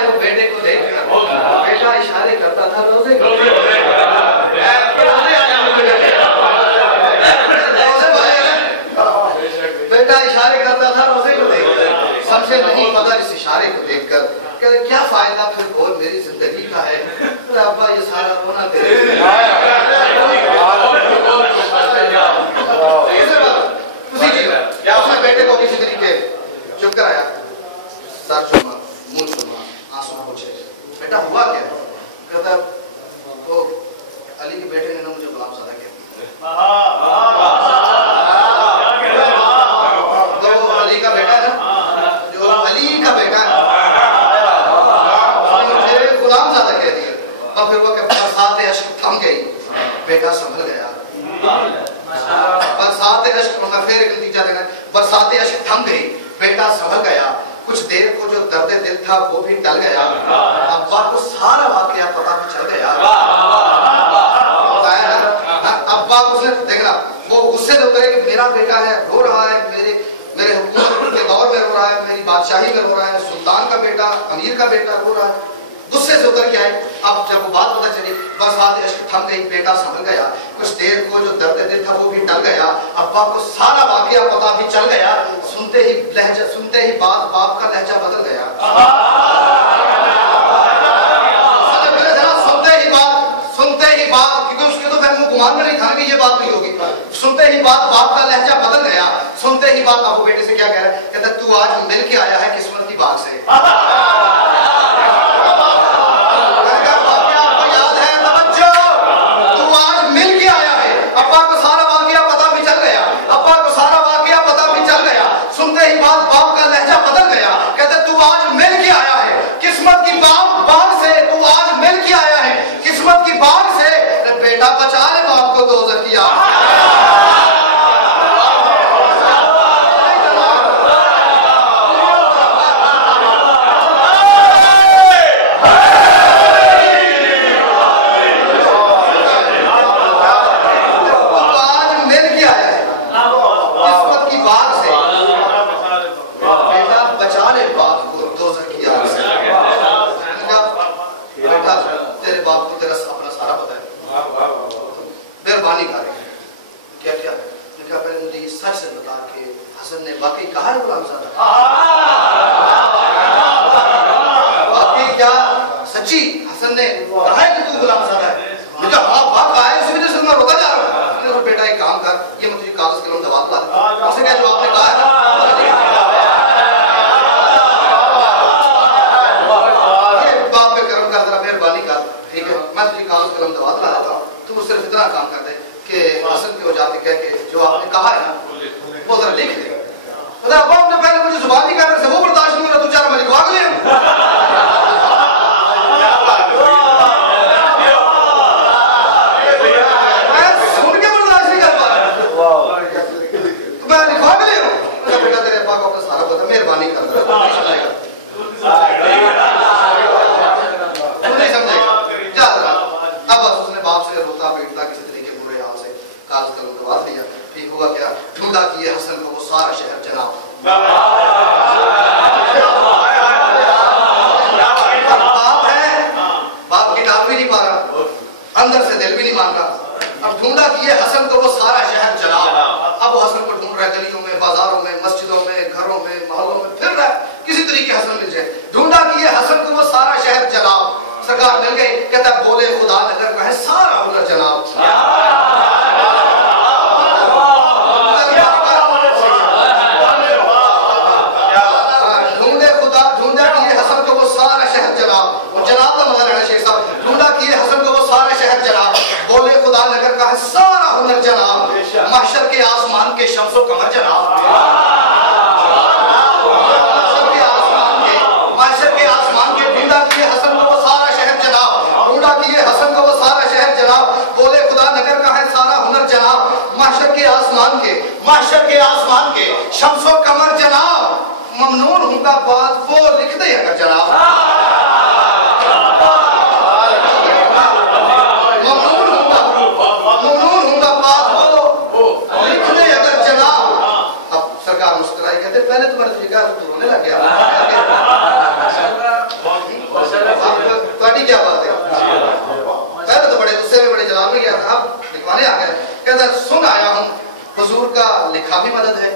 आए हो बेटे को देखकर। बेटा इशारे करता था रोजे को, बेटा इशारे करता था रोजे को देखकर। सबसे नहीं पता इस इशारे को देखकर क्या फायदा फिर बोल मेरी जिंदगी का है। अब्बा ये सारा रोना तेरे उसने बेटे को किसी तरीके चुप कराया, सर चुमा, मुंह चुमा, आंसू पूछे, बेटा हुआ क्या? कहता वो अली के बेटे ने ना मुझे गुलाम सादा किया। तो अली का बेटा है ना, जो अली का बेटा है मुझे गुलाम सादा कह दिया। और फिर वो बरसात अश्क थम गई, बेटा संभल गया। बरसात अश्क मतलब फिर एक नतीजा देना, बरसात अश्क थम गई, बेटा संभल गया। कुछ देर को जो दर्द दिल था वो भी टल गया। अब्बा को सारा वाकया पता भी चल गया। अब्बा उसने देखना वो गुस्से से उतरे कि मेरा बेटा है, रो रहा है, मेरे हुकूमत के दौर में रो रहा है, मेरी बादशाही में रो रहा है, सुल्तान का बेटा, अमीर का बेटा रो रहा है। गुस्से से उतर के आए। अब जब वो बात पता चली, बरसात अश्क थम गई, बेटा संभल गया। कुछ देर को जो दर्द दिल था वो भी टल गया। अब्बा को सारा वाकया पता भी चल गया। सुनते ही बात बाप का लहजा बदल गया। सुनते ही बात क्योंकि उसके तो मैं गुमान में नहीं था कि ये बात नहीं होगी। सुनते ही बात बाप का लहजा बदल गया। सुनते ही बात अब बेटे से क्या कह रहा है? कहता तू आज मिल के आया है किस्मत की बात से। सुनते ही बात बाप का लहजा बदल गया। कहते तू आज मिल के आया है किस्मत की बाग से, तू आज मिल के आया है किस्मत की बाग से। बेटा बचा ले बाप को दोज़ख की आग से। बाकी कहा है गुलाम सादा? बाकी क्या सच्ची हसन ने कहा है कि तू गुलाम सादा है? मुझे हाँ बात कहा है, उसी वजह से मैं रोता जा रहा हूँ। तो बेटा एक काम कर, ये मुझे कागज कलम दवा ला दे। उसे क्या जो आपने कहा है ये बाप पे करम कर, जरा मेहरबानी कर, ठीक है? मैं तुझे कागज कलम दवा ला देता हूँ। तू सिर्फ इतना काम कर दे कि हसन की वजह कह के जो आपने कहा है ना वो जरा लिख दे। अब्बा ने पहले मुझे जुबान नहीं करने से वो बर्दाश्त नहीं हो रहा, तू चार मैं लिखवा ले। मैं सुन के बर्दाश्त नहीं कर पा रहा, तो मैं लिखवा ले। बेटा तेरे अब्बा को अपना सारा पता, मेहरबानी कर दे, तू नहीं समझेगा। जा जरा। अब बस उसने बाप से रोता पीटता किसी तरीके बुरे हाल से कागज कलम दबा दिया। ठीक हुआ क्या? ढूंढा किए हसन को वो सारा शहर जनाब। बाप है, बाप की डाल भी नहीं पा रहा, अंदर से दिल भी नहीं मान रहा। अब ढूंढा किए हसन को वो सारा शहर जनाब। अब वो हसन को ढूंढ रहा है गलियों में, बाजारों में, मस्जिदों में, घरों में, मोहल्लों में फिर रहा है, किसी तरीके हसन मिल जाए। ढूंढा किए हसन को वो सारा शहर जनाब। सरकार मिल गई। कहता बोले खुदा नगर का है सारा हुनर जनाब। सारा हुनर जनाब, महशर के आसमान के शम्सो कमर जनाब। महशर के आसमान के ढूंढा किए हसन को वो सारा शहर जनाब। ढूंढा किए हसन को वो सारा शहर जनाब। बोले खुदा नगर का है सारा हुनर जनाब। महशर के आसमान के शम्सो कमर जनाब। ममनून हूँगा बात वो लिख दे अगर जनाब। पहले तुम्हारा तरीका रोने लग गया। लिखा भी मदद है।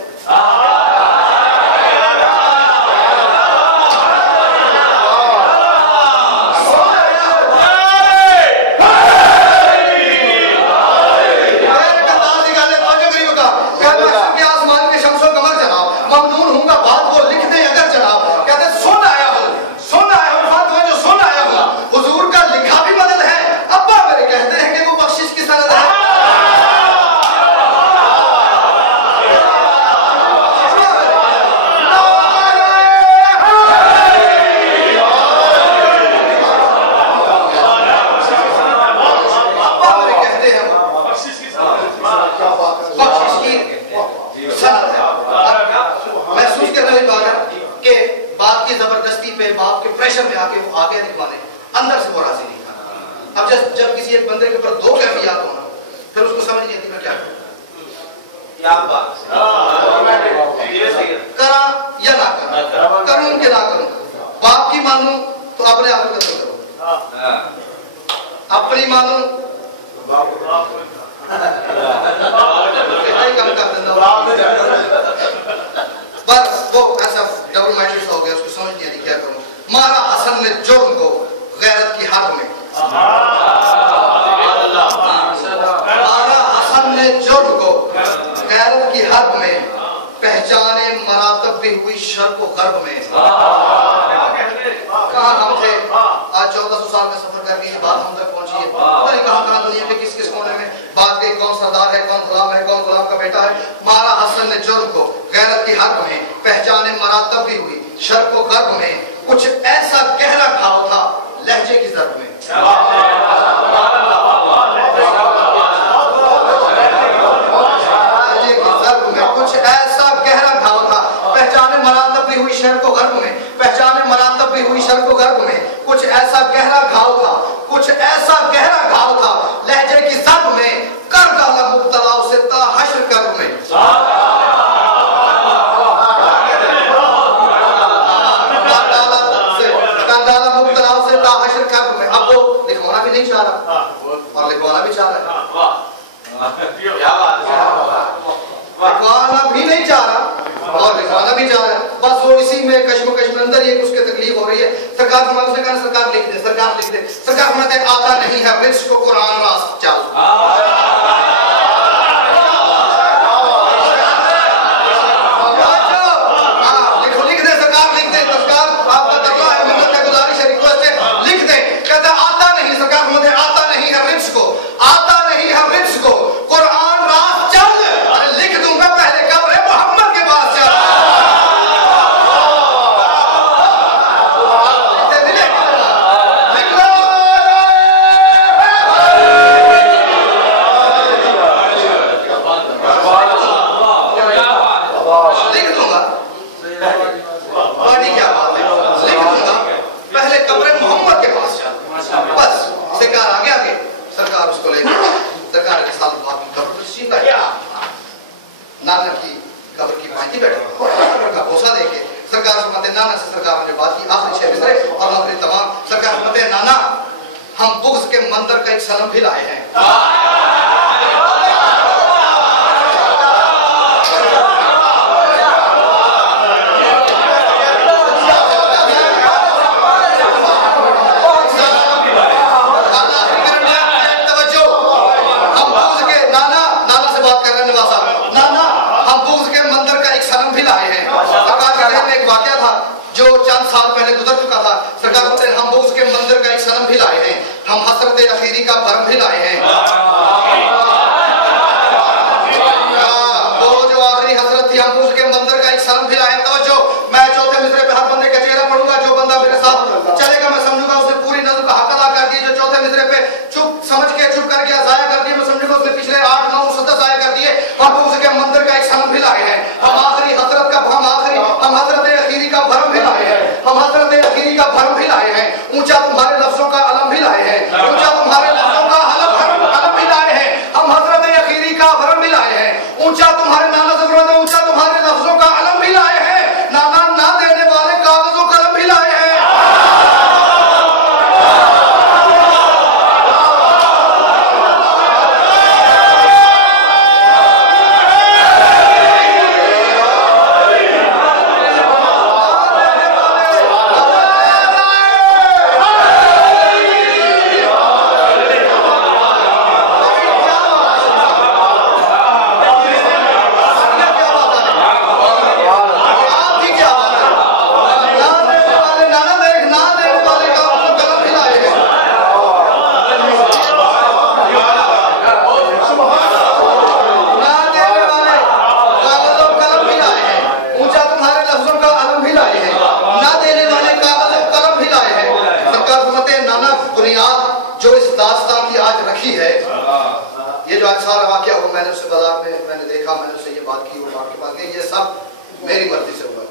लिखी है। ये जो अच्छा वाक्य वो मैंने उससे बाजार में मैंने देखा, मैंने उससे ये बात की, वो आपके पास गई, ये सब मेरी मर्जी से हुआ।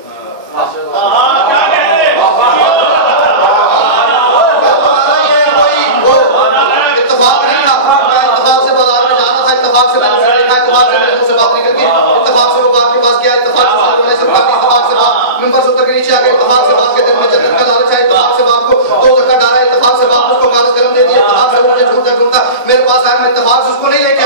इत्तेफाक नहीं था, इत्तेफाक से बाजार में जाना था, इत्तेफाक से मैंने उसे देखा, इत्तेफाक से मेरे मुंह से बात निकल गई, इत्तेफाक से वो बाप के पास गया, इत्तेफाक से इत्तेफाक से बाप मिंबर से उतर के नीचे आ गया, इत्तेफाक से बाप के दिल में जन्नत का लालच आया, इत्तेफाक से बाप को दो धक्का डाला, इत्तेफाक से बाप उसको कागज कलम दे दिया, इत्तेफाक से वो मुझे ढूंढता ढूंढता मेरे पास आया, मैं इत्तेफाक से उसको नहीं लेके